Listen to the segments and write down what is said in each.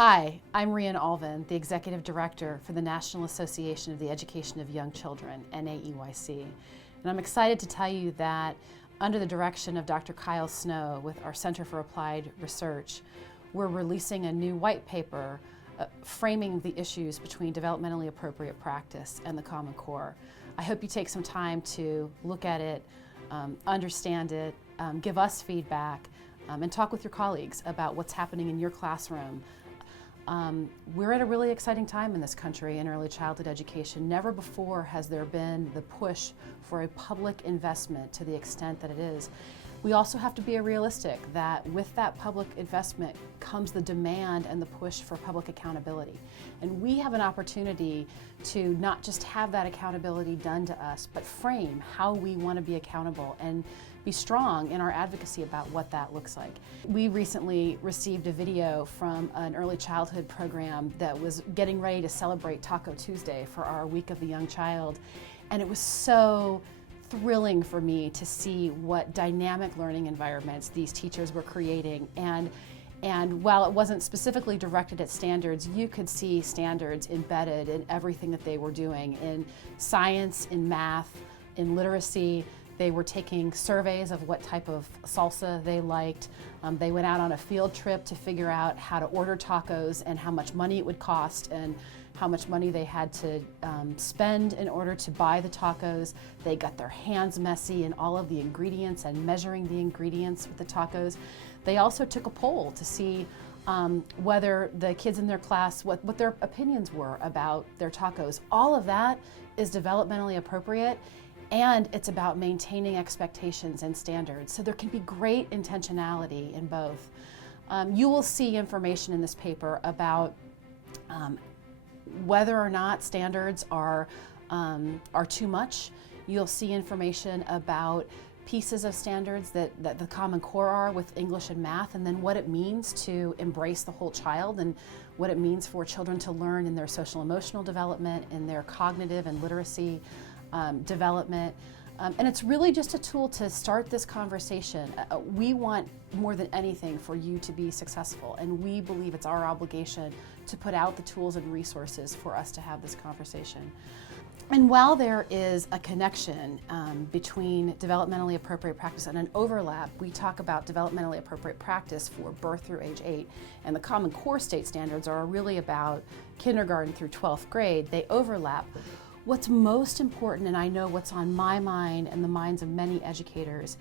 Hi, I'm Rhian Alvin, the Executive Director for the National Association of the Education of Young Children, NAEYC. And I'm excited to tell you that under the direction of Dr. Kyle Snow with our Center for Applied Research, we're releasing a new white paper framing the issues between developmentally appropriate practice and the Common Core. I hope you take some time to look at it, understand it, give us feedback, and talk with your colleagues about what's happening in your classroom. We're at a really exciting time in this country in early childhood education. Never before has there been the push for a public investment to the extent that it is. We also have to be realistic that with that public investment comes the demand and the push for public accountability. And we have an opportunity to not just have that accountability done to us, but frame how we want to be accountable and be strong in our advocacy about what that looks like. We recently received a video from an early childhood program that was getting ready to celebrate Taco Tuesday for our Week of the Young Child, and it was so thrilling for me to see what dynamic learning environments these teachers were creating. And while it wasn't specifically directed at standards, you could see standards embedded in everything that they were doing, in science, in math, in literacy. They were taking surveys of what type of salsa they liked. They went out on a field trip to figure out how to order tacos and how much money it would cost and how much money they had to spend in order to buy the tacos. They got their hands messy in all of the ingredients and measuring the ingredients with the tacos. They also took a poll to see whether the kids in their class, what their opinions were about their tacos. All of that is developmentally appropriate, and it's about maintaining expectations and standards. So there can be great intentionality in both. You will see information in this paper about whether or not standards are too much. You'll see information about pieces of standards that the Common Core are with English and math, and then what it means to embrace the whole child and what it means for children to learn in their social emotional development, in their cognitive and literacy development. And it's really just a tool to start this conversation. We want more than anything for you to be successful, and we believe it's our obligation to put out the tools and resources for us to have this conversation. And while there is a connection between developmentally appropriate practice and an overlap, we talk about developmentally appropriate practice for birth through age 8, and the Common Core state standards are really about kindergarten through 12th grade. They overlap. What's most important, and I know what's on my mind and the minds of many educators,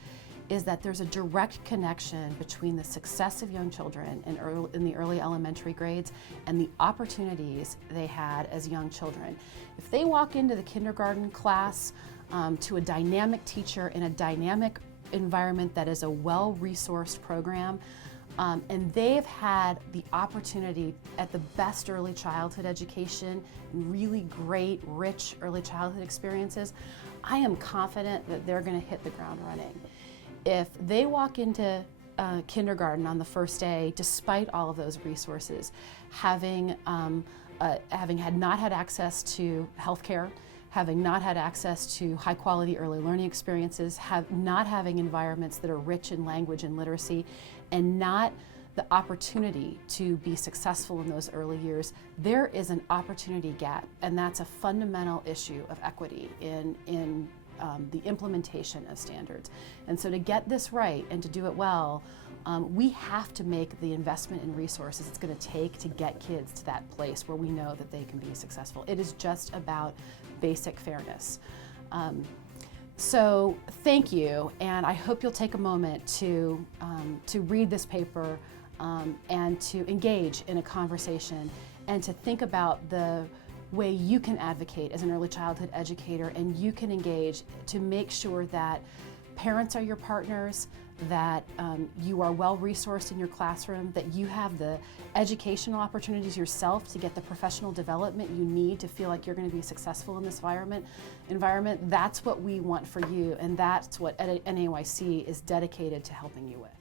is that there's a direct connection between the success of young children in the early elementary grades and the opportunities they had as young children. If they walk into the kindergarten class to a dynamic teacher in a dynamic environment that is a well-resourced program, and they've had the opportunity at the best early childhood education, really great, rich early childhood experiences, I am confident that they're going to hit the ground running. If they walk into kindergarten on the first day, despite all of those resources, having not had access to health care, having not had access to high quality early learning experiences, not having environments that are rich in language and literacy, and not the opportunity to be successful in those early years, there is an opportunity gap, and that's a fundamental issue of equity in the implementation of standards. And so to get this right and to do it well, we have to make the investment in resources it's going to take to get kids to that place where we know that they can be successful. It is just about basic fairness. So thank you, and I hope you'll take a moment to read this paper and to engage in a conversation and to think about the way you can advocate as an early childhood educator, and you can engage to make sure that parents are your partners, that you are well-resourced in your classroom, that you have the educational opportunities yourself to get the professional development you need to feel like you're going to be successful in this environment. That's what we want for you, and that's what NAEYC is dedicated to helping you with.